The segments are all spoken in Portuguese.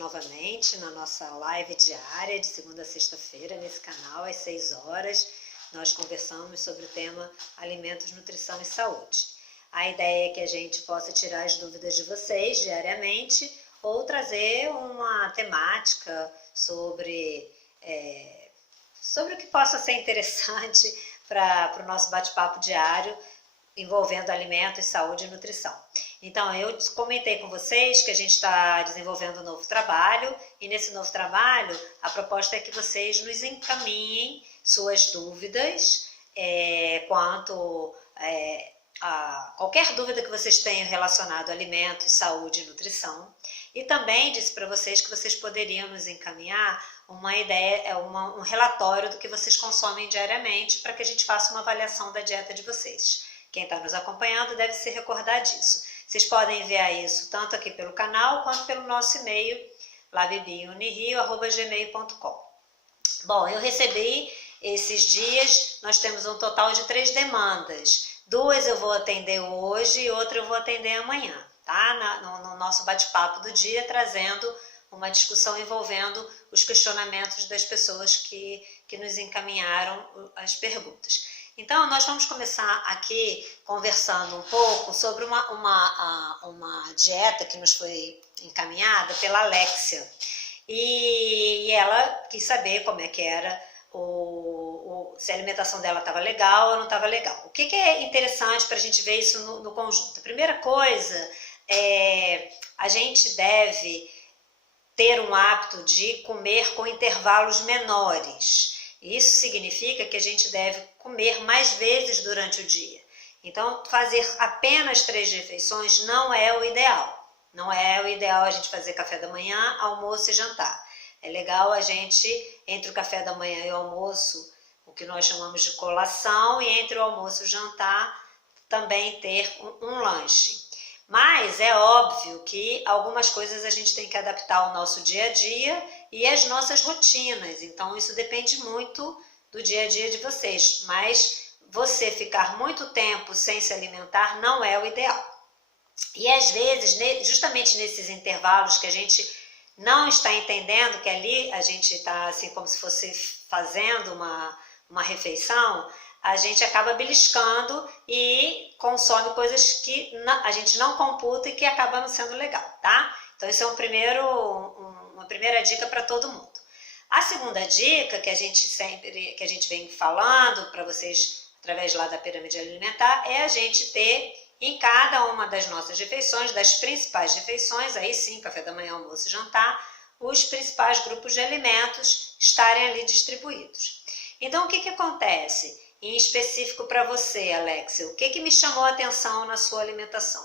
novamente na nossa live diária de segunda a sexta-feira nesse canal às 6 horas. Nós conversamos sobre o tema alimentos, nutrição e saúde. A ideia é que a gente possa tirar as dúvidas de vocês diariamente ou trazer uma temática sobre o que possa ser interessante para o nosso bate-papo diário envolvendo alimentos, saúde e nutrição. Então, eu comentei com vocês que a gente está desenvolvendo um novo trabalho e nesse novo trabalho a proposta é que vocês nos encaminhem suas dúvidas quanto a qualquer dúvida que vocês tenham relacionado a alimentos, saúde e nutrição. E também disse para vocês que vocês poderiam nos encaminhar uma ideia, um relatório do que vocês consomem diariamente para que a gente faça uma avaliação da dieta de vocês. Quem está nos acompanhando deve se recordar disso. Vocês podem enviar isso tanto aqui pelo canal quanto pelo nosso e-mail, labibiunirio@gmail.com. Bom, eu recebi esses dias, nós temos um total de 3 demandas. 2 eu vou atender hoje e outra eu vou atender amanhã, tá? No nosso bate-papo do dia, trazendo uma discussão envolvendo os questionamentos das pessoas que nos encaminharam as perguntas. Então, nós vamos começar aqui conversando um pouco sobre uma dieta que nos foi encaminhada pela Alexia. E ela quis saber como é que era, se a alimentação dela estava legal ou não estava legal. O que é interessante para a gente ver isso no conjunto? A primeira coisa é a gente deve ter um hábito de comer com intervalos menores. Isso significa que a gente deve comer mais vezes durante o dia. Então, fazer apenas 3 refeições não é o ideal. Não é o ideal a gente fazer café da manhã, almoço e jantar. É legal a gente, entre o café da manhã e o almoço, o que nós chamamos de colação, e entre o almoço e o jantar, também ter um lanche. Mas é óbvio que algumas coisas a gente tem que adaptar ao nosso dia a dia e às nossas rotinas. Então, isso depende muito do dia a dia de vocês. Mas você ficar muito tempo sem se alimentar não é o ideal. E às vezes, justamente nesses intervalos que a gente não está entendendo, que ali a gente está assim como se fosse fazendo uma refeição, a gente acaba beliscando e consome coisas que a gente não computa e que acabam não sendo legal, tá? Então, isso é uma primeira dica para todo mundo. A segunda dica que a gente vem falando para vocês através lá da pirâmide alimentar é a gente ter em cada uma das nossas refeições, das principais refeições, aí sim, café da manhã, almoço e jantar, os principais grupos de alimentos estarem ali distribuídos. Então, o que acontece? Em específico para você, Alexia, o que me chamou a atenção na sua alimentação?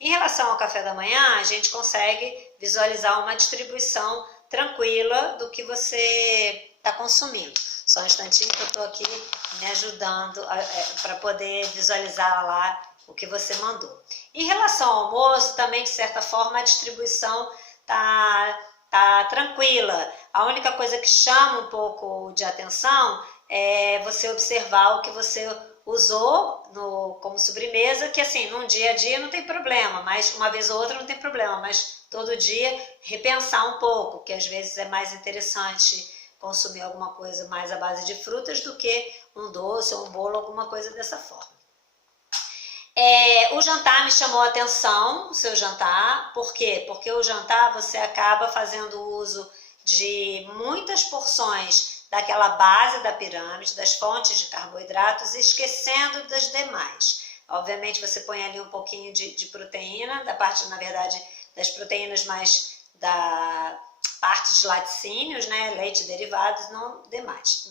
Em relação ao café da manhã, a gente consegue visualizar uma distribuição tranquila do que você está consumindo. Só um instantinho que eu estou aqui me ajudando para poder visualizar lá o que você mandou. Em relação ao almoço, também, de certa forma, a distribuição tá tranquila. A única coisa que chama um pouco de atenção é você observar o que você usou como sobremesa, que assim, num dia a dia não tem problema, mas uma vez ou outra não tem problema, mas todo dia repensar um pouco, que às vezes é mais interessante consumir alguma coisa mais à base de frutas do que um doce ou um bolo, alguma coisa dessa forma. O jantar me chamou a atenção, o seu jantar. Por quê? Porque o jantar você acaba fazendo uso de muitas porções daquela base da pirâmide, das fontes de carboidratos, esquecendo das demais. Obviamente você põe ali um pouquinho de proteína, da parte, na verdade, das proteínas mais da parte de laticínios, né, leite e derivados, não demais.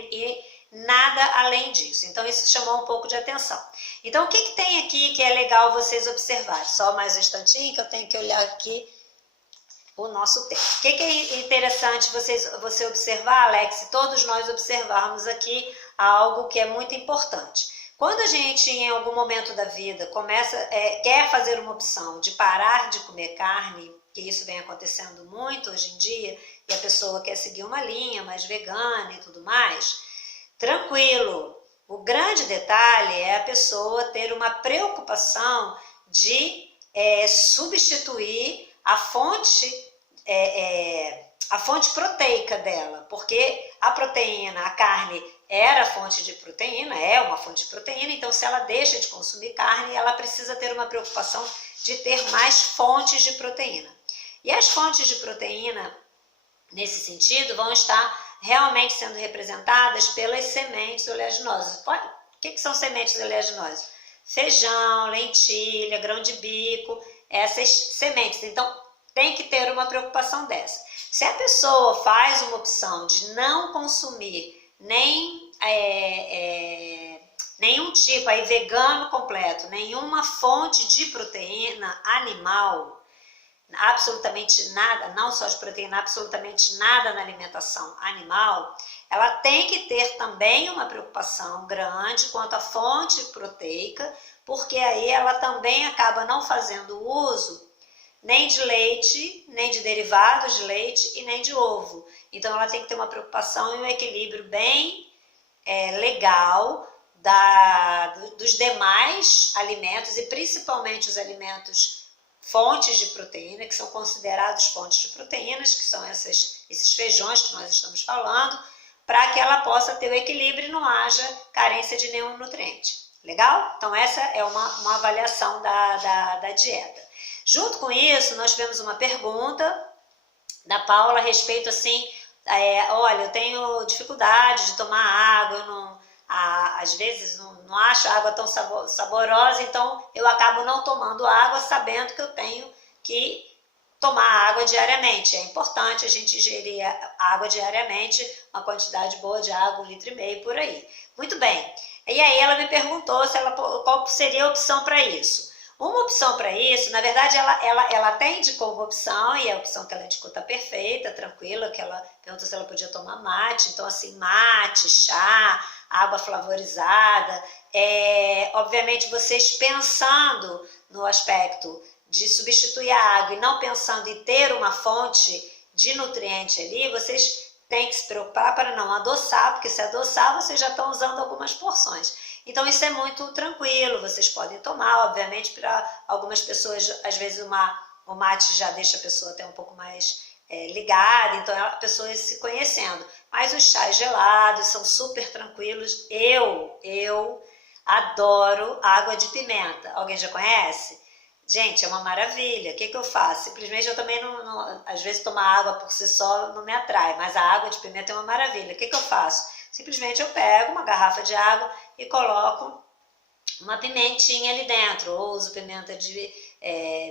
E nada além disso. Então, isso chamou um pouco de atenção. Então, o que tem aqui que é legal vocês observarem? Só mais um instantinho que eu tenho que olhar aqui o nosso tempo. O que é interessante você observar, Alex, e todos nós observarmos aqui algo que é muito importante. Quando a gente, em algum momento da vida, quer fazer uma opção de parar de comer carne, que isso vem acontecendo muito hoje em dia, e a pessoa quer seguir uma linha mais vegana e tudo mais, tranquilo. O grande detalhe é a pessoa ter uma preocupação de substituir a fonte a fonte proteica dela, porque a proteína, a carne era fonte de proteína, é uma fonte de proteína, então se ela deixa de consumir carne, ela precisa ter uma preocupação de ter mais fontes de proteína. E as fontes de proteína, nesse sentido, vão estar realmente sendo representadas pelas sementes oleaginosas. O que são sementes oleaginosas? Feijão, lentilha, grão de bico, essas sementes. Então, tem que ter uma preocupação dessa. Se a pessoa faz uma opção de não consumir nenhum tipo, aí vegano completo, nenhuma fonte de proteína animal, absolutamente nada, não só de proteína, absolutamente nada na alimentação animal, ela tem que ter também uma preocupação grande quanto à fonte proteica, porque aí ela também acaba não fazendo uso nem de leite, nem de derivados de leite e nem de ovo. Então ela tem que ter uma preocupação e um equilíbrio bem legal dos demais alimentos e principalmente os alimentos fontes de proteína, que são considerados fontes de proteínas, que são esses feijões que nós estamos falando, para que ela possa ter o equilíbrio e não haja carência de nenhum nutriente. Legal? Então essa é uma avaliação da dieta. Junto com isso, nós tivemos uma pergunta da Paula a respeito assim, olha, eu tenho dificuldade de tomar água, às vezes não acho a água tão saborosa, então eu acabo não tomando água sabendo que eu tenho que tomar água diariamente. É importante a gente ingerir água diariamente, uma quantidade boa de água, 1,5 litro por aí. Muito bem. E aí ela me perguntou qual seria a opção para isso. Uma opção para isso, na verdade, ela atende como opção, e a opção que ela indicou está perfeita, tranquila, que ela perguntou se ela podia tomar mate. Então, assim, mate, chá, água flavorizada. Obviamente, vocês pensando no aspecto de substituir a água e não pensando em ter uma fonte de nutriente ali, vocês têm que se preocupar para não adoçar, porque se adoçar, vocês já estão usando algumas porções. Então isso é muito tranquilo, vocês podem tomar, obviamente para algumas pessoas, às vezes o mate já deixa a pessoa até um pouco mais ligada, então a pessoa se conhecendo. Mas os chás gelados são super tranquilos, eu adoro água de pimenta, alguém já conhece? Gente, é uma maravilha, o que eu faço? Simplesmente eu também às vezes tomar água por si só não me atrai, mas a água de pimenta é uma maravilha, o que eu faço? Simplesmente eu pego uma garrafa de água e coloco uma pimentinha ali dentro, ou uso pimenta de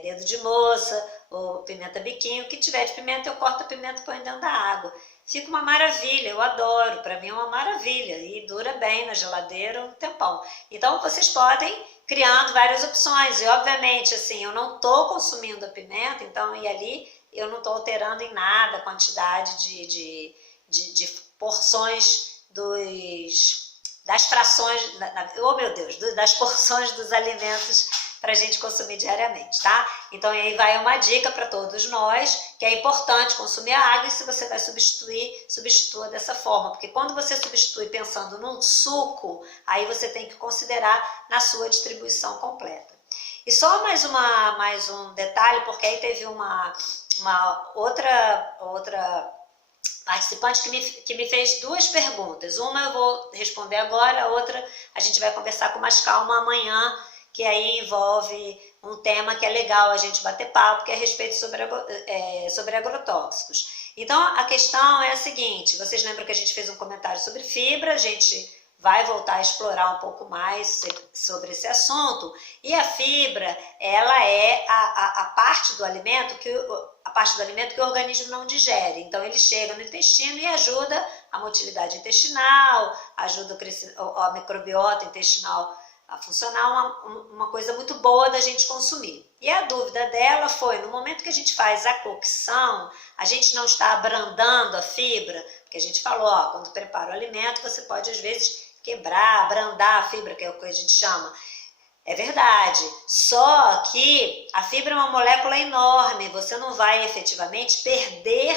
dedo de moça, ou pimenta biquinho, o que tiver de pimenta eu corto a pimenta e ponho dentro da água. Fica uma maravilha, eu adoro, para mim é uma maravilha e dura bem na geladeira um tempão. Então vocês podem criando várias opções e obviamente assim, eu não estou consumindo a pimenta, então e ali eu não estou alterando em nada a quantidade de porções das frações, oh meu Deus, das porções dos alimentos para a gente consumir diariamente, tá? Então aí vai uma dica para todos nós, que é importante consumir a água e se você vai substituir, substitua dessa forma, porque quando você substitui pensando num suco, aí você tem que considerar na sua distribuição completa. E só mais um detalhe, porque aí teve uma outra participante que me fez 2 perguntas. Uma eu vou responder agora, a outra a gente vai conversar com mais calma amanhã, que aí envolve um tema que é legal a gente bater papo, que é a respeito sobre agrotóxicos. Então a questão é a seguinte, vocês lembram que a gente fez um comentário sobre fibra, a gente vai voltar a explorar um pouco mais sobre esse assunto, e a fibra, ela é a parte do alimento que o organismo não digere. Então ele chega no intestino e ajuda a motilidade intestinal, ajuda a microbiota intestinal a funcionar, uma coisa muito boa da gente consumir. E a dúvida dela foi, no momento que a gente faz a cocção, a gente não está abrandando a fibra, porque a gente falou, quando prepara o alimento, você pode às vezes quebrar, abrandar a fibra, que é o que a gente chama. É verdade, só que a fibra é uma molécula enorme, você não vai efetivamente perder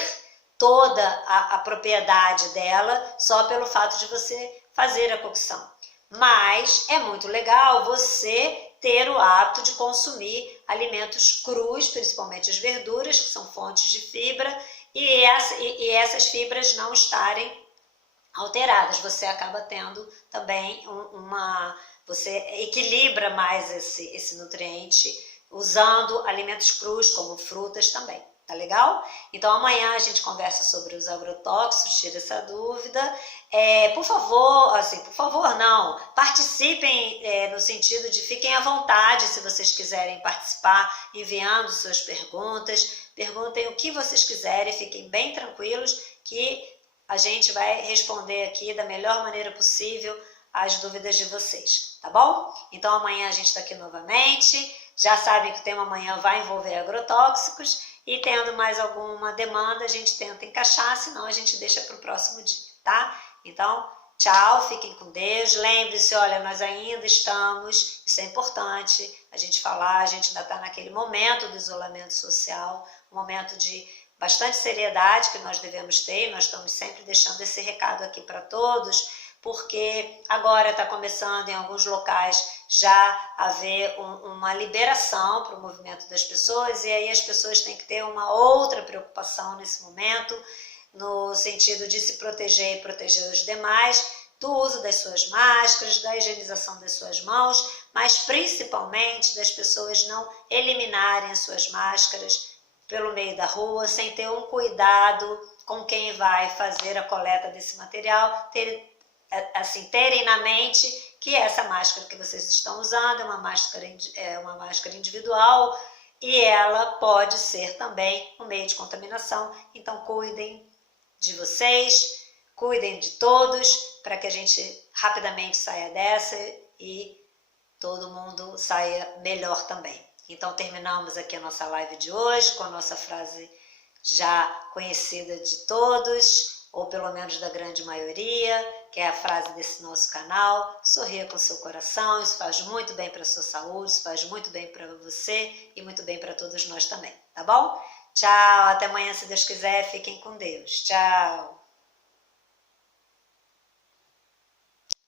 toda a propriedade dela só pelo fato de você fazer a cocção. Mas é muito legal você ter o hábito de consumir alimentos crus, principalmente as verduras, que são fontes de fibra, e essas fibras não estarem alteradas. Você acaba tendo também você equilibra mais esse nutriente usando alimentos crus, como frutas também. Tá legal? Então amanhã a gente conversa sobre os agrotóxicos, tira essa dúvida. Por favor não, participem no sentido de fiquem à vontade se vocês quiserem participar, enviando suas perguntas, perguntem o que vocês quiserem, fiquem bem tranquilos que a gente vai responder aqui da melhor maneira possível as dúvidas de vocês, tá bom? Então amanhã a gente está aqui novamente, já sabem que o tema amanhã vai envolver agrotóxicos, e tendo mais alguma demanda, a gente tenta encaixar, senão a gente deixa para o próximo dia, tá? Então, tchau, fiquem com Deus. Lembre-se, olha, nós ainda estamos, isso é importante a gente falar, a gente ainda está naquele momento do isolamento social, um momento de bastante seriedade que nós devemos ter, nós estamos sempre deixando esse recado aqui para todos, porque agora está começando em alguns locais já haver uma liberação para o movimento das pessoas, e aí as pessoas têm que ter uma outra preocupação nesse momento, no sentido de se proteger e proteger os demais, do uso das suas máscaras, da higienização das suas mãos, mas principalmente das pessoas não eliminarem as suas máscaras pelo meio da rua, sem ter um cuidado com quem vai fazer a coleta desse material, terem na mente que essa máscara que vocês estão usando é uma máscara individual e ela pode ser também um meio de contaminação. Então cuidem de vocês, cuidem de todos, para que a gente rapidamente saia dessa e todo mundo saia melhor também. Então terminamos aqui a nossa live de hoje com a nossa frase já conhecida de todos, ou pelo menos da grande maioria, que é a frase desse nosso canal: sorria com seu coração, isso faz muito bem para a sua saúde, isso faz muito bem para você e muito bem para todos nós também, tá bom? Tchau, até amanhã se Deus quiser, fiquem com Deus, tchau!